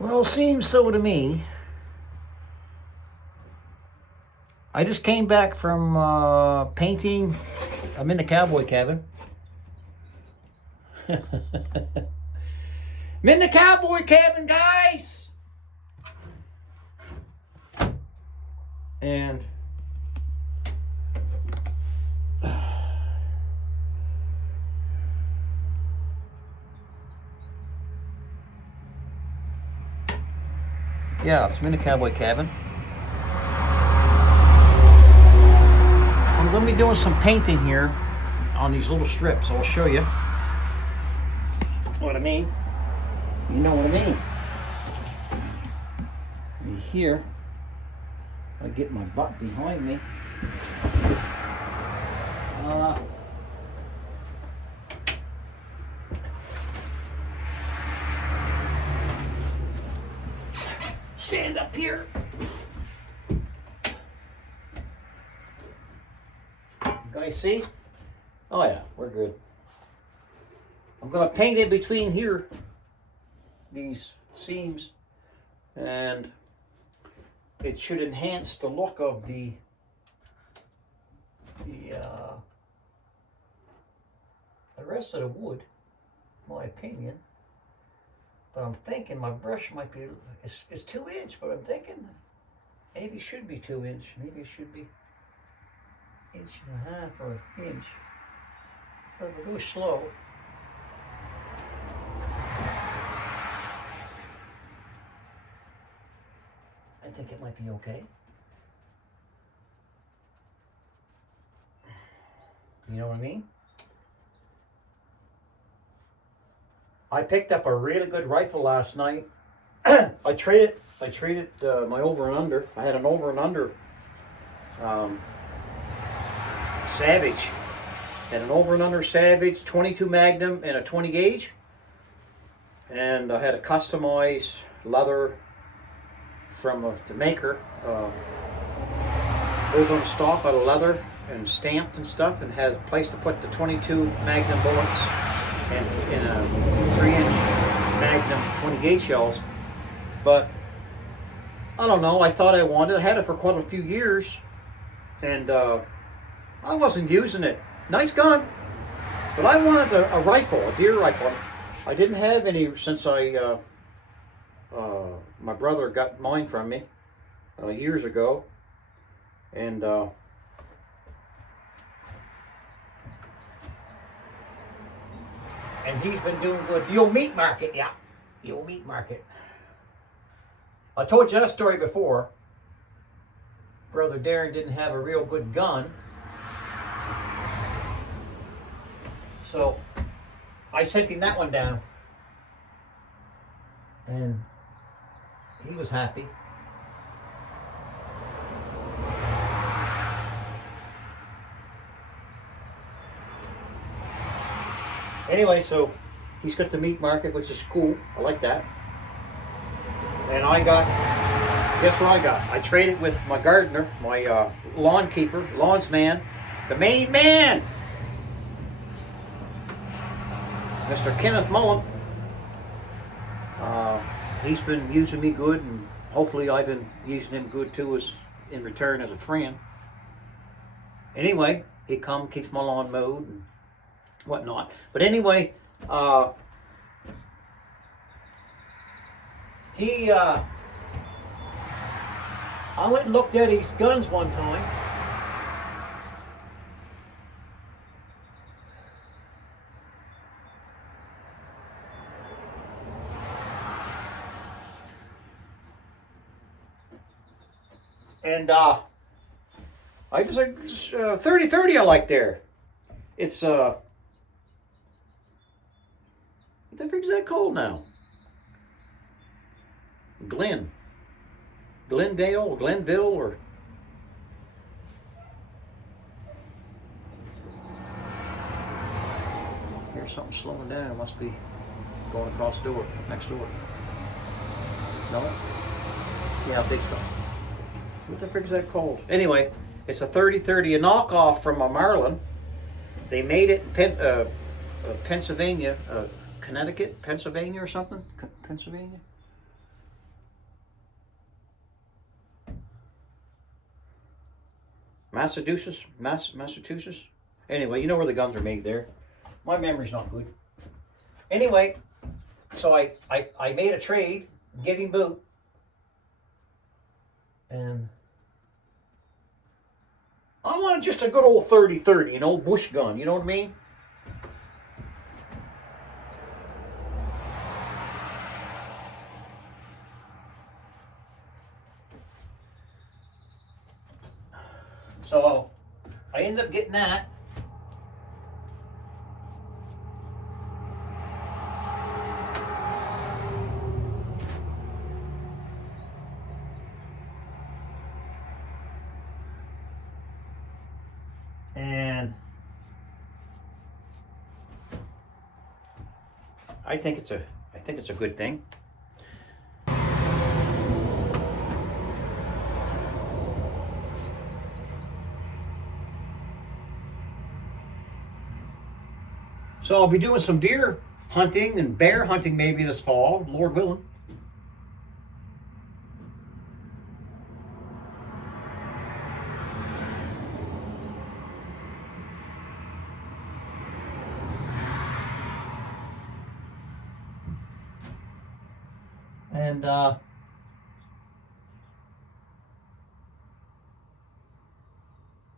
Well, seems so to me. I just came back from painting. I'm in the Cowboy Cabin. I'm in the Cowboy Cabin, guys! And yeah, I'm in the Cowboy Cabin. I'm going to be doing some painting here on these little strips. I'll show you what I mean. You know what I mean. And here, I get my butt behind me. Stand up here. You guys see? Oh yeah, we're good. I'm gonna paint in between here, these seams, and it should enhance the look of the rest of the wood, in my opinion. But I'm thinking my brush might be, it's 2 inch, but I'm thinking maybe it should be 2 inch. Maybe it should be 1.5 inches or 1 inch. But if we go slow, I think it might be okay. You know what I mean? I picked up a really good rifle last night. I traded my over and under. I had an over and under Savage. Had an over and under Savage, 22 Magnum and a 20 gauge. And I had a customized leather from the maker. Goes on stock out of leather and stamped and stuff, and has a place to put the 22 Magnum bullets and in a 3-inch Magnum 20 gauge shells. But I don't know, I thought I wanted it. I had it for quite a few years, and I wasn't using it. Nice gun, but I wanted a rifle, a deer rifle. I didn't have any since my brother got mine from me years ago, and he's been doing good. The old meat market, yeah. The old meat market. I told you that story before. Brother Darren didn't have a real good gun. So I sent him that one down. And he was happy. Anyway, so he's got the meat market, which is cool. I like that. And I got, guess what I got? I traded with my gardener, my lawn keeper, lawnsman, the main man, Mr. Kenneth Mullen. He's been using me good, and hopefully I've been using him good too, as in return as a friend. Anyway, he comes, keeps my lawn mowed and whatnot. But anyway, I went and looked at his guns one time. And I just like 30-30 I like there. It's what the frick is that called now? Glendale or Glenville or here's something slowing down. It must be going across the door, next door. No? Yeah, I think so. What the frick is that called? Anyway, it's a 30-30, a knockoff from a Marlin. They made it in Pennsylvania, Connecticut, Pennsylvania or something? Pennsylvania? Massachusetts. Anyway, you know where the guns are made there. My memory's not good. Anyway, so I made a trade, giving boot, and I wanted just a good old 30-30, an old bush gun, you know what I mean? So I ended up getting that. And I think it's a good thing. So I'll be doing some deer hunting and bear hunting maybe this fall, Lord willing. And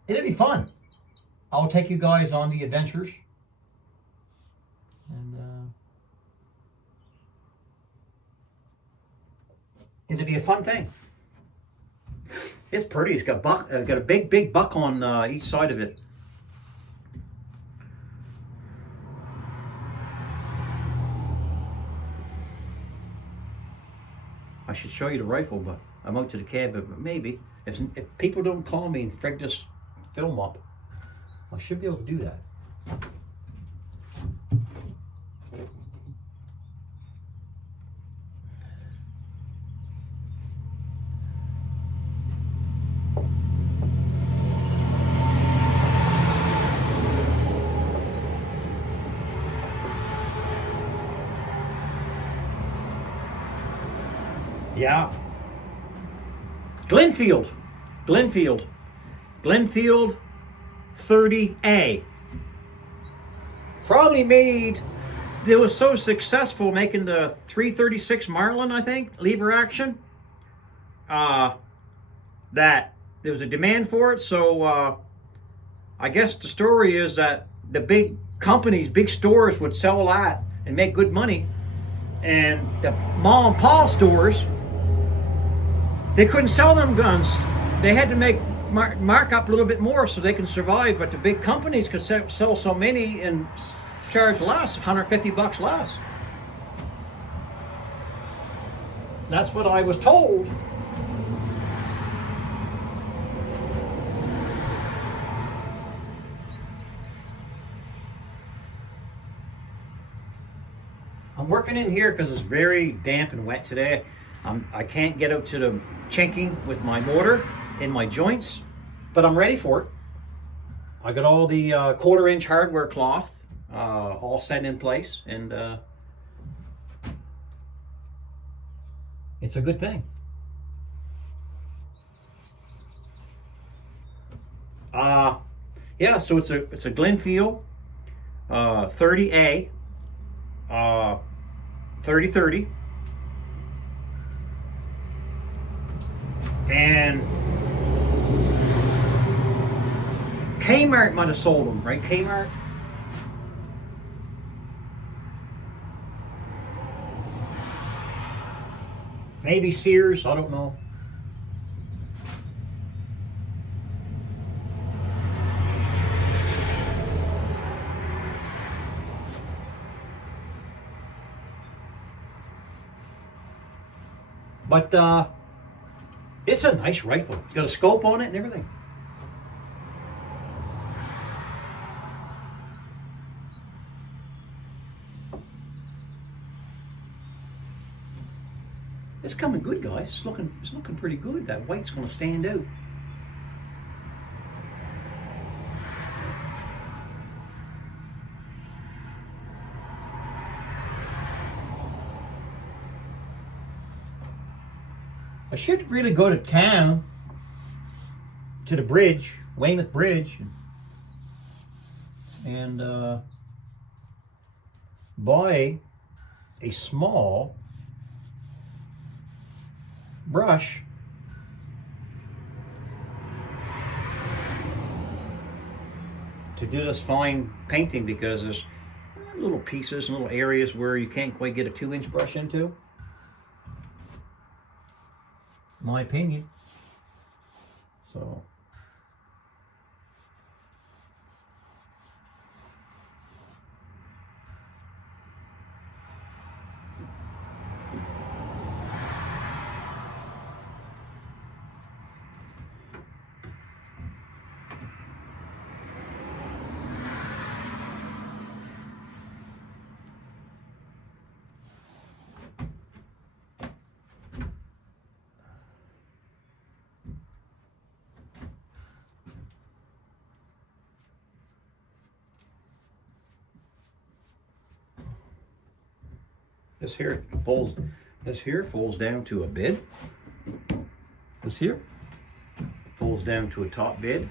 it'll be fun. I'll take you guys on the adventures. And it'll be a fun thing. It's pretty. It's got got a big buck on each side of it. I should show you the rifle, but I'm out to the cab. But maybe if people don't call me and frig this film up, I should be able to do that. Yeah. Glenfield 30A. Probably made, it was so successful making the 336 Marlin, I think, lever action, that there was a demand for it. So I guess the story is that the big companies, big stores would sell that and make good money. And the mom and pop stores, they couldn't sell them guns. They had to make mark up a little bit more so they can survive. But the big companies could sell so many and charge less, $150 less. That's what I was told. I'm working in here because it's very damp and wet today. I can't get out to the chinking with my mortar in my joints, but I'm ready for it. I got all the 1/4-inch hardware cloth all set in place, and it's a good thing. Yeah, so it's a Glenfield 30A 30-30. And Kmart might have sold them, right? Kmart? Maybe Sears, I don't know. But it's a nice rifle. It's got a scope on it and everything. It's coming good, guys. It's looking pretty good. That white's going to stand out. I should really go to town, to the bridge, Weymouth Bridge and buy a small brush to do this fine painting, because there's little pieces and little areas where you can't quite get a 2-inch brush into. My opinion. So this here folds down to a bed. This here folds down to a top bed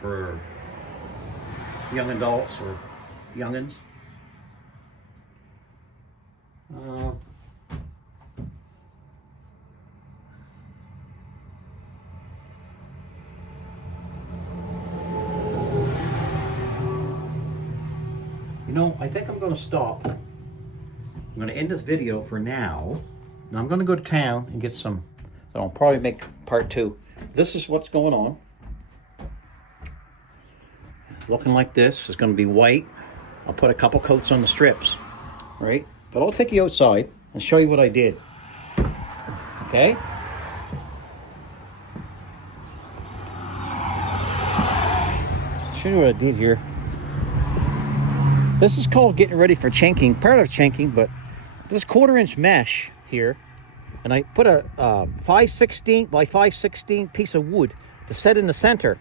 for young adults or youngins. You know, I think I'm going to stop. I'm going to end this video for now. Now I'm going to go to town and get some. So I'll probably make part 2. This is what's going on. Looking like this. It's going to be white. I'll put a couple coats on the strips, right? But I'll take you outside and show you what I did. Okay? Show you what I did here. This is called getting ready for chinking, part of chinking, but this 1/4-inch mesh here, and I put a 5/16 by 5/16 piece of wood to set in the center.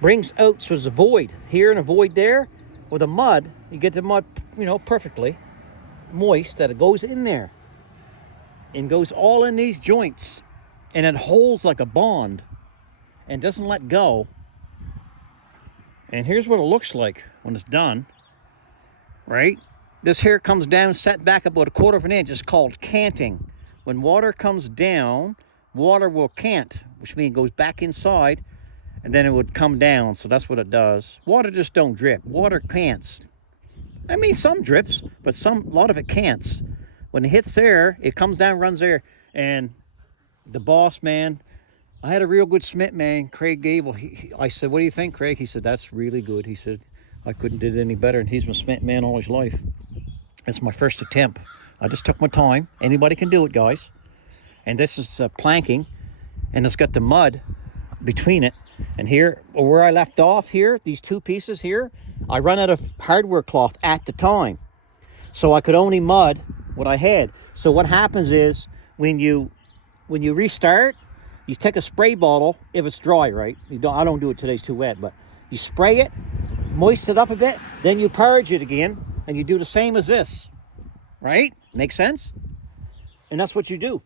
Brings out, so there's a void here and a void there. With the mud, you get the mud, you know, perfectly moist, that it goes in there and goes all in these joints, and it holds like a bond and doesn't let go. And here's what it looks like when it's done. Right? This here comes down, set back about 1/4 of an inch. It's called canting. When water comes down, water will cant, which means it goes back inside, and then it would come down. So that's what it does. Water just don't drip. Water cants. I mean, some drips, but a lot of it cants. When it hits there, it comes down, runs there. And the boss man, I had a real good smith man, Craig Gable. I said, what do you think, Craig? He said, that's really good. He said, I couldn't do it any better, and he's been a smith man all his life. It's my first attempt. I just took my time. Anybody can do it, guys. And this is planking, and it's got the mud between it. And here, where I left off here, these 2 pieces here, I run out of hardware cloth at the time. So I could only mud what I had. So what happens is, when you restart, you take a spray bottle, if it's dry, right? I don't do it today, it's too wet, but you spray it, moisten it up a bit, then you purge it again, and you do the same as this, right? Make sense? And that's what you do.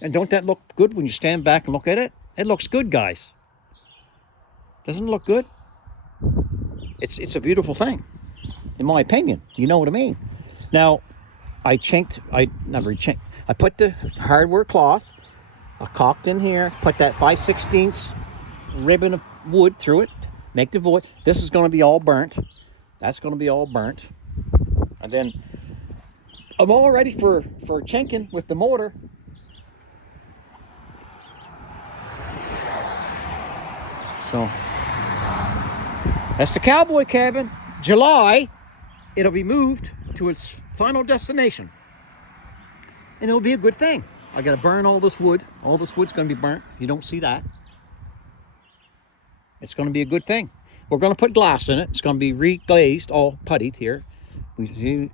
And don't that look good when you stand back and look at it? It looks good, guys. Doesn't it look good? It's a beautiful thing, in my opinion. You know what I mean? Now, I put the hardware cloth, I caulked in here, put that 5/16 ribbon of wood through it, make the void. This is going to be all burnt. That's going to be all burnt. And then I'm all ready for chinking with the mortar. So that's the Cowboy Cabin. July, it'll be moved to its final destination. And it'll be a good thing. I got to burn all this wood. All this wood's going to be burnt. You don't see that. It's going to be a good thing. We're going to put glass in it. It's going to be reglazed, all puttied here.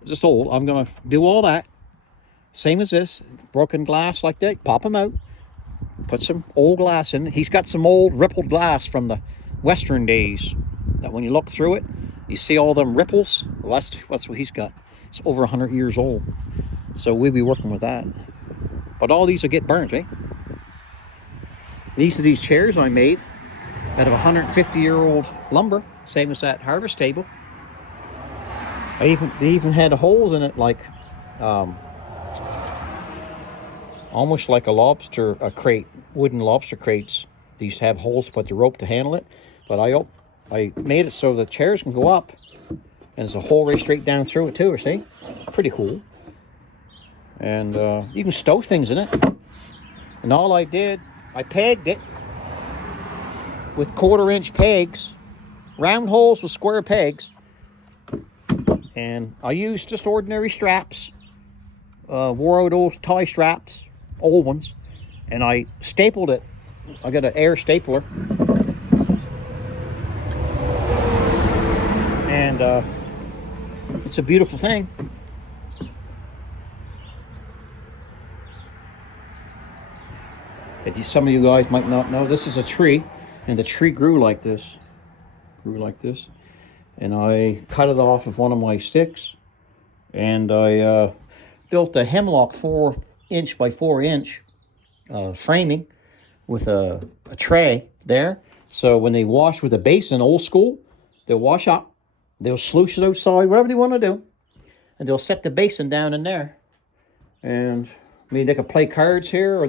Just old. I'm going to do all that. Same as this. Broken glass like that. Pop them out. Put some old glass in. He's got some old rippled glass from the Western days. That when you look through it, you see all them ripples. Well, that's what he's got. It's over 100 years old. So we'll be working with that. But all these will get burnt, eh? These are these chairs I made. out of 150-year-old lumber, same as that harvest table. They even had holes in it, like almost like a crate, wooden lobster crates. They used to have holes to put the rope to handle it, but I made it so the chairs can go up, and there's a hole right straight down through it too. See, pretty cool. And you can stow things in it. And all I did, I pegged it with 1/4-inch pegs, round holes with square pegs, and I used just ordinary straps, wore out old tie straps, old ones, and I stapled it. I got an air stapler, and it's a beautiful thing. Some of you guys might not know, this is a tree, and the tree grew like this, and I cut it off of one of my sticks, and I built a hemlock 4-inch by 4-inch framing with a tray there. So when they wash with a basin, old school, they'll wash up, they'll sluice it outside, whatever they want to do, and they'll set the basin down in there. And I mean, they could play cards here, or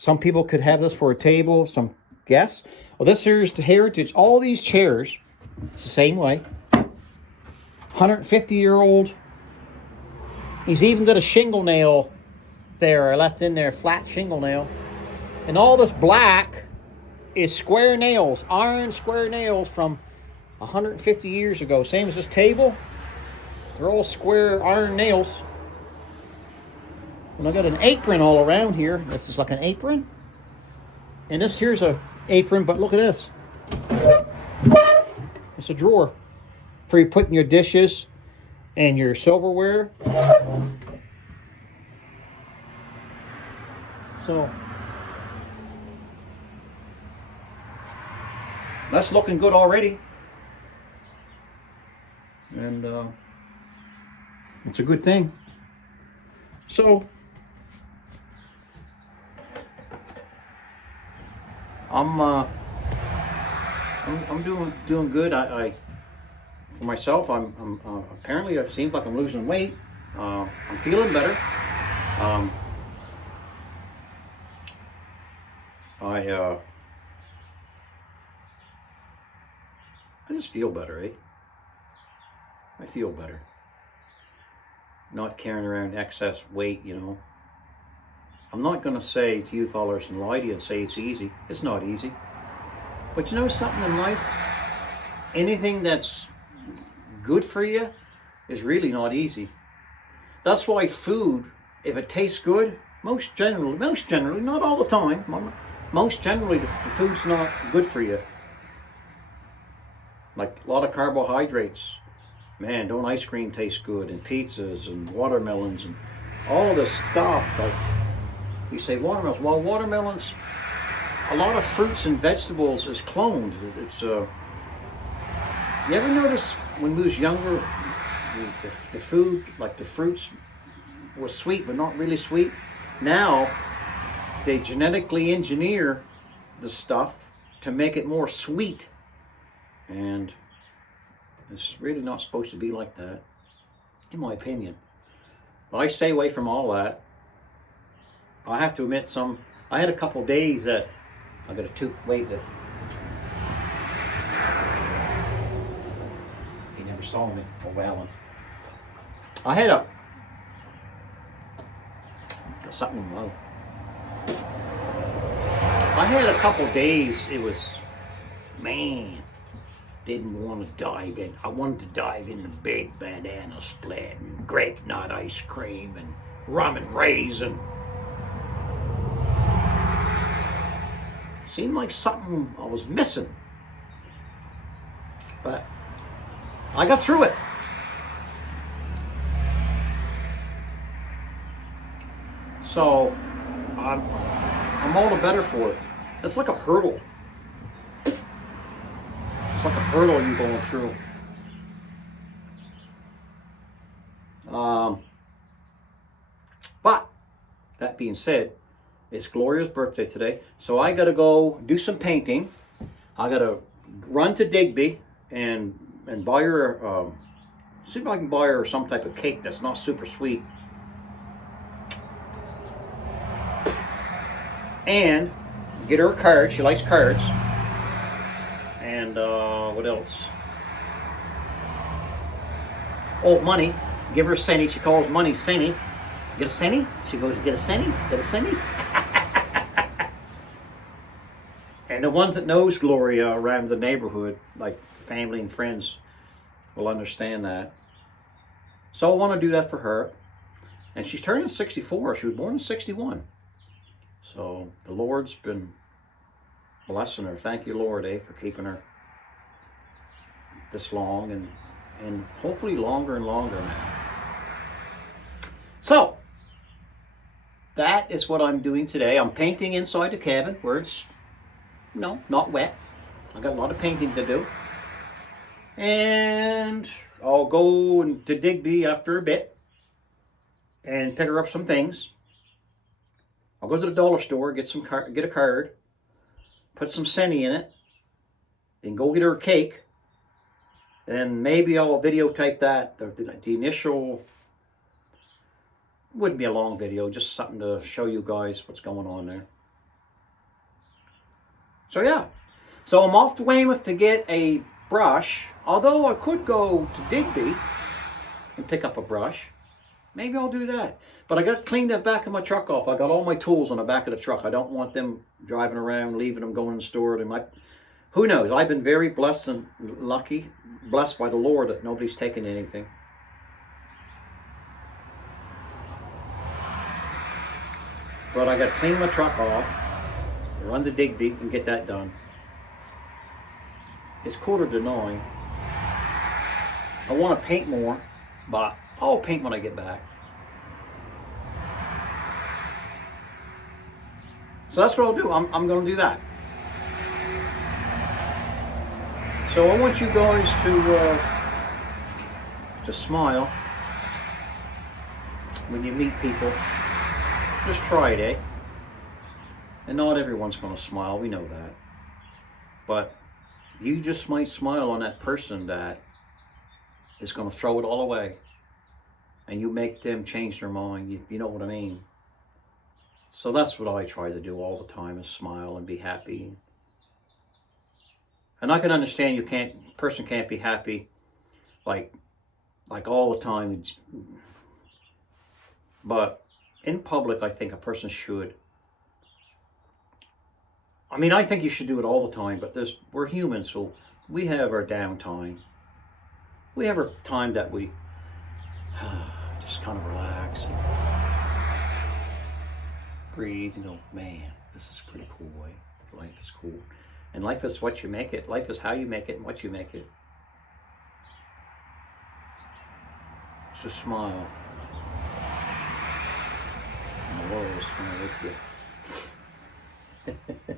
some people could have this for a table, some guests. Well, this here's the heritage. All these chairs, it's the same way. 150-year-old. He's even got a shingle nail there, I left in there, flat shingle nail. And all this black is square nails, iron square nails from 150 years ago. Same as this table. They're all square iron nails. And I got an apron all around here. This is like an apron. And this here's a apron, but look at this. It's a drawer for you putting your dishes and your silverware. So that's looking good already. And it's a good thing. So I'm doing good. I for myself, I'm apparently it seems like I'm losing weight. I'm feeling better. I just feel better, eh? I feel better. Not carrying around excess weight, you know. I'm not going to say to you followers and lie to you and say it's easy. It's not easy. But you know something in life? Anything that's good for you is really not easy. That's why food, if it tastes good, most generally, not all the time, most generally the food's not good for you. Like a lot of carbohydrates. Man, don't ice cream taste good, and pizzas and watermelons and all this stuff. Like you say watermelons. Well, watermelons, a lot of fruits and vegetables is cloned. It's you ever notice when we was younger, the food, like the fruits, was sweet but not really sweet? Now they genetically engineer the stuff to make it more sweet, and it's really not supposed to be like that, in my opinion. But I stay away from all that. I have to admit, I had a couple days that I got a tooth. Wait, that he never saw me. Oh, well. I had something low. I had a couple days. It was, man, didn't want to dive in. I wanted to dive in the big banana split and grape nut ice cream and rum and raisin. Seemed like something I was missing. But I got through it. So I'm all the better for it. It's like a hurdle. It's like a hurdle you're going through. But that being said, it's Gloria's birthday today, so I gotta go do some painting. I gotta run to Digby and buy her. See if I can buy her some type of cake that's not super sweet. And get her a card. She likes cards. And what else? Oh, money. Give her a centy. She calls money centy. Get a centy? She goes, get a centy? Get a centy? And the ones that knows Gloria around the neighborhood, like family and friends, will understand that. So I want to do that for her. And she's turning 64. She was born in 61. So the Lord's been blessing her. Thank you, Lord, for keeping her this long and hopefully longer and longer now. So that is what I'm doing today. I'm painting inside the cabin where it's not wet. I got a lot of painting to do. And I'll go to Digby after a bit and pick her up some things. I'll go to the dollar store, get a card, put some centy in it, and go get her a cake. And maybe I'll videotape that. The initial wouldn't be a long video, just something to show you guys what's going on there. So yeah, so I'm off to Weymouth to get a brush. Although I could go to Digby and pick up a brush. Maybe I'll do that. But I got to clean the back of my truck off. I got all my tools on the back of the truck. I don't want them driving around, leaving them, going in the store. They might, who knows? I've been very blessed and lucky, blessed by the Lord that nobody's taken anything. But I got to clean my truck off, run to Digby and get that done. It's 8:45. I want to paint more, but I'll paint when I get back. So that's what I'll do. I'm going to do that. So I want you guys to smile when you meet people. Just try it, eh? And not everyone's going to smile. We know that. But you just might smile on that person that is going to throw it all away. And you make them change their mind. You know what I mean? So that's what I try to do all the time, is smile and be happy. And I can understand person can't be happy like all the time. But in public, I think a person should. I mean, I think you should do it all the time, but we're humans, so we have our downtime. We have our time that we just kind of relax and breathe and go, man, this is pretty cool, eh? Life is cool. And life is what you make it. Life is how you make it and what you make it. So smile. And the world will smile with you.